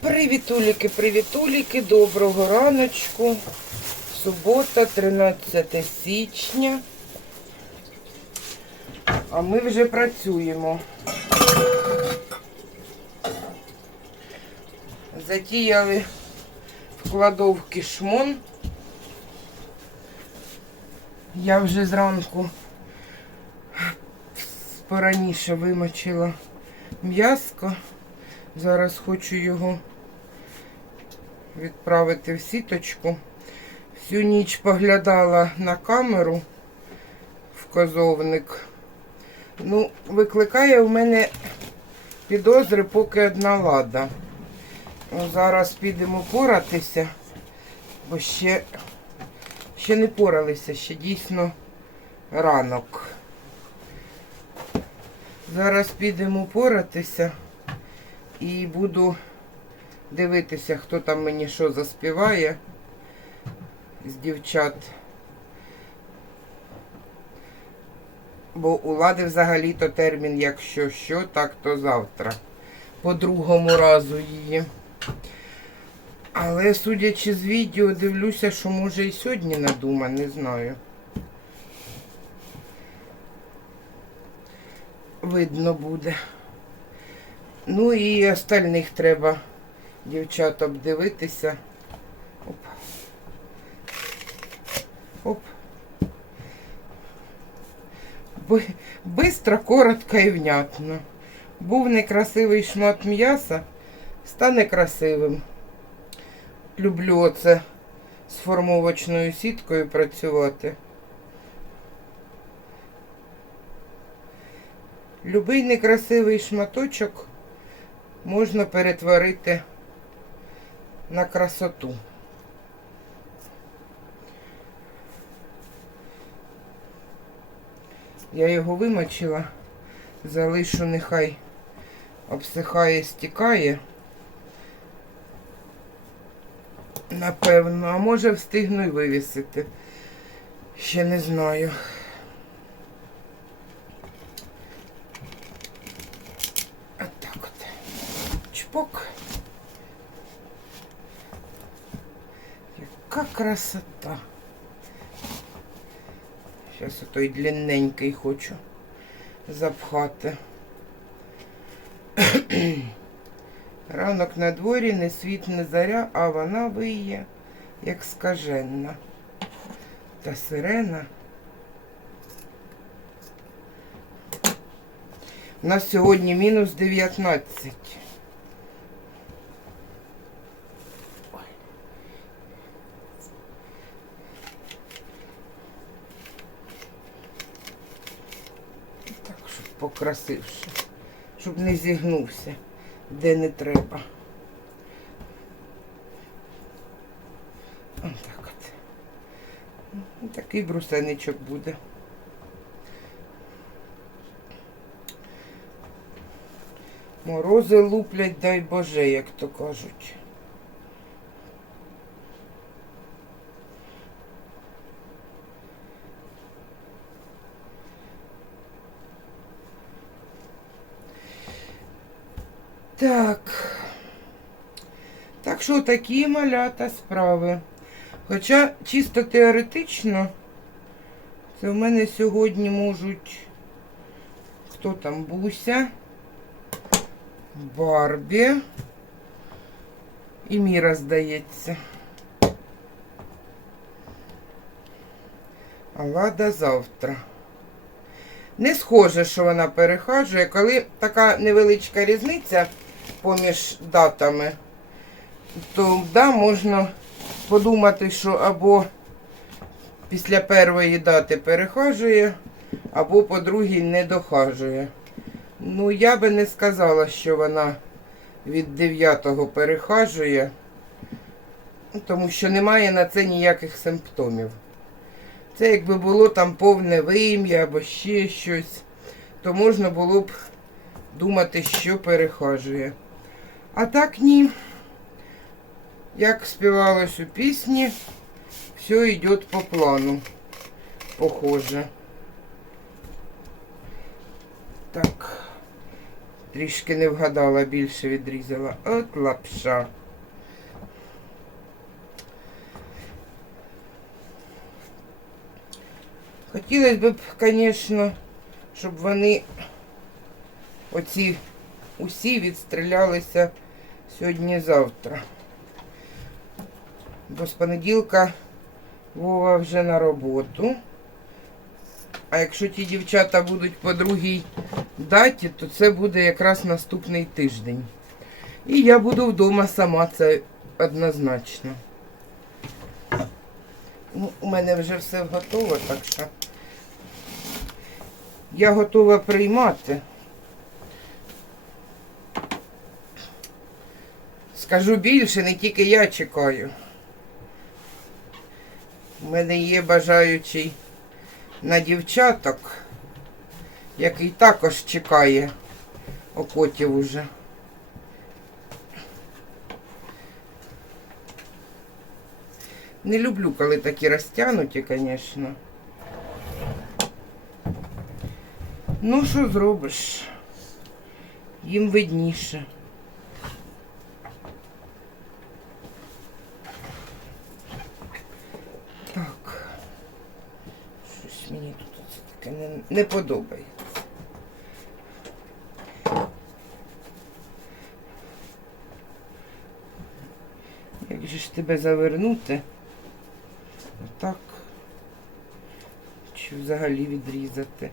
Привітуліки, привітуліки, доброго раночку. Субота, 13 січня. А ми вже працюємо. Затіяли в кладовки шмон. Я вже зранку пораніше вимочила м'яско. Зараз хочу його відправити в сіточку. Всю ніч поглядала на камеру в козовник. Ну, викликає в мене підозри поки одна лада. Ну, зараз підемо поратися, бо ще, ще не поралися, ще дійсно ранок. Зараз підемо поратися і буду дивитися, хто там мені що заспіває з дівчат. Бо у лади взагалі-то термін, якщо що, так то завтра. По другому разу її. Але судячи з відео, дивлюся, що може і сьогодні надума, не знаю. Видно буде. Ну і остальних треба дівчат обдивитися. Оп. Оп. Бистро, коротко і внятно. Був некрасивий шмат м'яса, стане красивим. Люблю оце з формовочною сіткою працювати. Любий некрасивий шматочок можна перетворити на красоту. Я його вимочила, залишу, нехай обсихає, стікає. Напевно, а може встигну і вивісити. Ще не знаю. Отак от. Чпок. Яка красота. Зараз отой длинненький хочу запхати. Ранок на дворі, не світ, не заря, а вона виє, як скаженна. Та сирена. У нас сьогодні мінус 19. Ой. Так, щоб покрасивше. Щоб не зігнувся, де не треба. Ось так от. Ну, Такий брусеничок буде. Морози луплять, дай Боже, як то кажуть. Так. Так що такі малята справи. Хоча чисто теоретично, це в мене сьогодні можуть хто там Буся, Барбі і Міра, здається. А Лада завтра. Не схоже, що вона перехажує, коли така невеличка різниця поміж датами, то да, можна подумати, що або після першої дати перехажує, або по другій не дохажує. Ну, я би не сказала, що вона від 9-го перехажує, тому що немає на це ніяких симптомів. Це якби було там повне вим'я або ще щось, то можна було б думати, що перехажує. А так ні. Як співалось у пісні, все йде по плану. Похоже. Так. Трішки не вгадала, більше відрізала. От лапша. Хотілося б, звісно, щоб вони оці усі відстрілялися сьогодні-завтра. Бо з понеділка Вова вже на роботу. А якщо ті дівчата будуть по другій даті, то це буде якраз наступний тиждень. І я буду вдома сама, це однозначно. Ну, у мене вже все готово, так що я готова приймати. Скажу більше, не тільки я чекаю. У мене є бажаючий на дівчаток, який також чекає окотів уже. Не люблю, коли такі розтягнуті, звісно. Ну, що зробиш? Їм видніше. Так. Щось мені тут це таке не, подобається. Як же ж тебе завернути? Отак. Чи взагалі відрізати?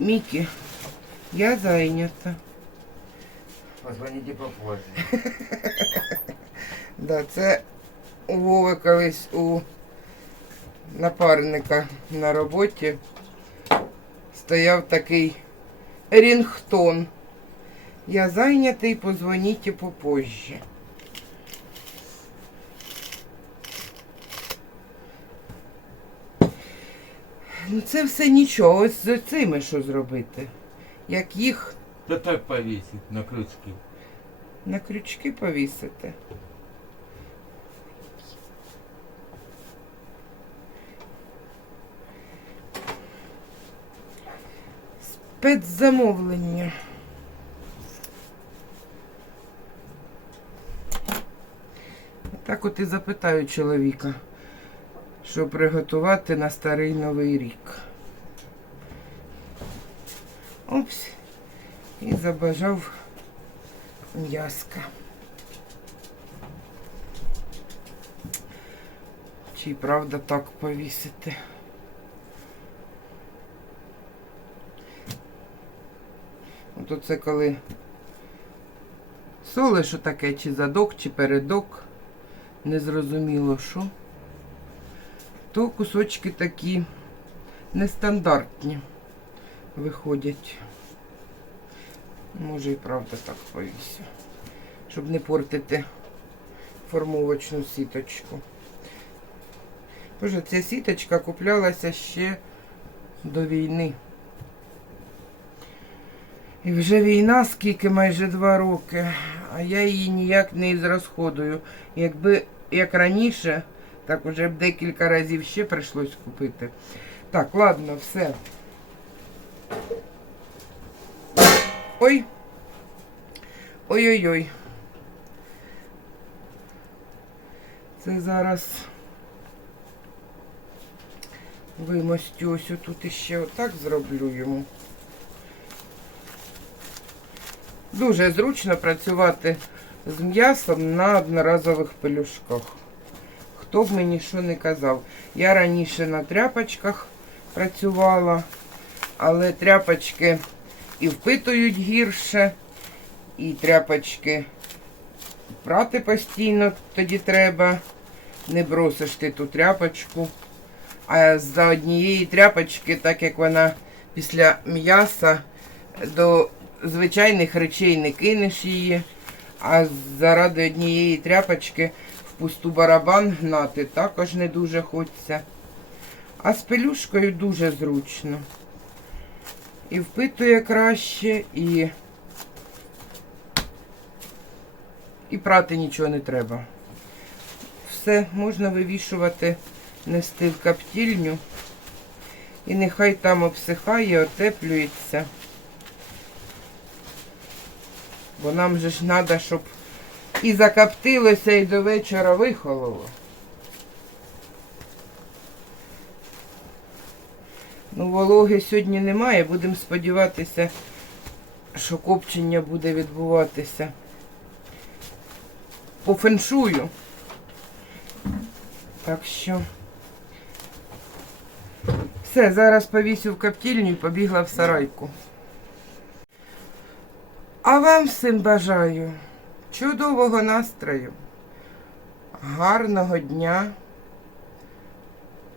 Мікі, я зайнята. Позвоните попозже. Да, це у Вови колись у напарника на роботі стояв такий рінгтон. Я зайнятий, позвоніть попозже. Ну це все нічого. Ось з цими що зробити? Як їх Да так повесить на крючки. на крючки повісити. Спецзамовлення. Так от і запитаю чоловіка, що приготувати на старий новий рік. Опс. І забажав м'яска. Чи правда так повісити? От оце коли солиш що таке, чи задок, чи передок, незрозуміло що, то кусочки такі нестандартні виходять. Може і правда так повісю. Щоб не портити формовочну сіточку. Боже, ця сіточка куплялася ще до війни. І вже війна скільки майже два роки, а я її ніяк не зрозходую. Якби як раніше, так вже б декілька разів ще прийшлось купити. Так, ладно, все. Ой. Ой-ой-ой. Це зараз вимостю ось тут іще отак зроблю йому. Дуже зручно працювати з м'ясом на одноразових пелюшках. Хто б мені що не казав. Я раніше на тряпочках працювала, але тряпочки і впитують гірше, і тряпочки прати постійно тоді треба. Не бросиш ти ту тряпочку. А за однієї тряпочки, так як вона після м'яса до звичайних речей не кинеш її, а заради однієї тряпочки в пусту барабан гнати також не дуже хочеться. А з пелюшкою дуже зручно. і впитує краще, і. І прати нічого не треба. Все можна вивішувати, нести в каптільню. І нехай там обсихає, отеплюється. Бо нам же ж треба, щоб і закоптилося, і до вечора вихололо. Ну, вологи сьогодні немає. Будемо сподіватися, що копчення буде відбуватися по феншую. Так що. Все, зараз повісю в коптільню і побігла в сарайку. Вам всім бажаю чудового настрою, гарного дня,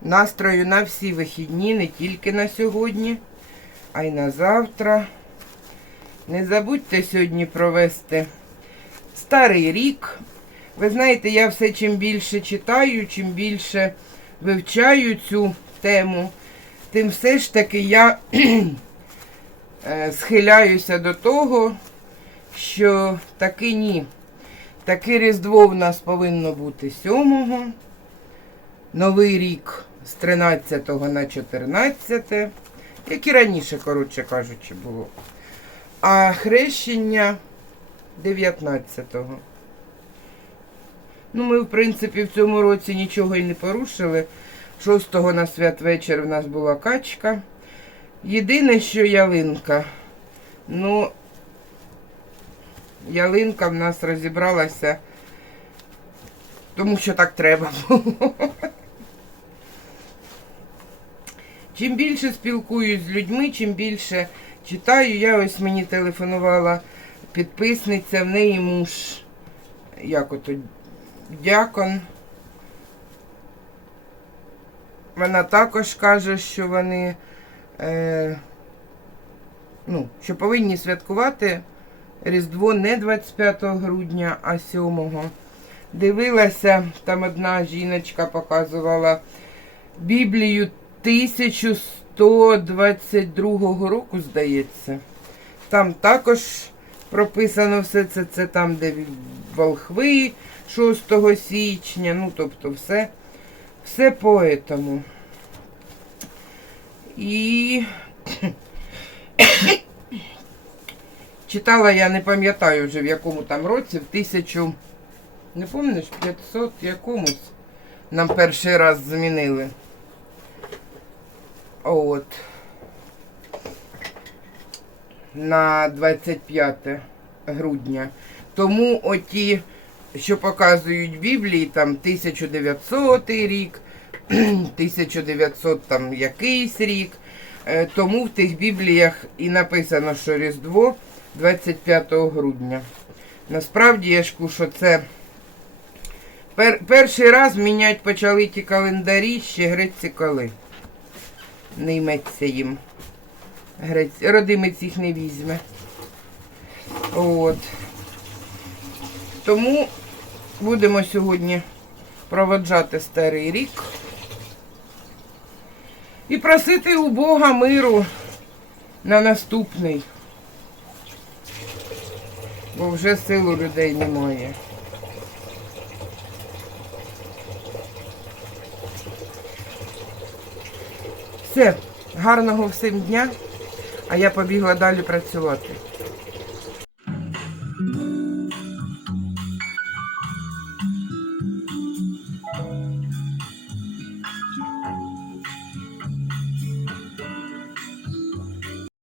настрою на всі вихідні, не тільки на сьогодні, а й на завтра. Не забудьте сьогодні провести старий рік. Ви знаєте, я все чим більше читаю, чим більше вивчаю цю тему, тим все ж таки я е, схиляюся до того, що таки ні. Таке Різдво в нас повинно бути 7-го, Новий рік з 13 на 14, як і раніше, коротше кажучи, було. А хрещення 19-го. Ну, ми, в принципі, в цьому році нічого і не порушили. 6-го на святвечір в нас була качка. Єдине, що ялинка. Ну, ялинка в нас розібралася, тому що так треба було. Чим більше спілкуюсь з людьми, чим більше читаю, я ось мені телефонувала підписниця, в неї муж, як ото, дякон. Вона також каже, що вони е, ну, що повинні святкувати Різдво не 25 грудня, а 7. Дивилася, там одна жіночка показувала Біблію 1122 року, здається. Там також прописано все це, це там, де волхви 6 січня, ну тобто все, все по этому. І читала я не пам'ятаю вже в якому там році, в тисячу, не пам'ятаєш, 500 якомусь нам перший раз змінили. От. На 25 грудня. Тому оті, що показують в Біблії, там 1900 рік, 1900 там якийсь рік. Е, Тому в тих бібліях і написано, що Різдво 25 грудня. Насправді я ж що це пер, перший раз міняти почали ті календарі ще греці коли. Не йметься їм. Грець, родимець їх не візьме. От. Тому будемо сьогодні проводжати старий рік і просити у Бога миру на наступний. Бо вже сил у людей немає. Все, гарного всім дня, а я побігла далі працювати.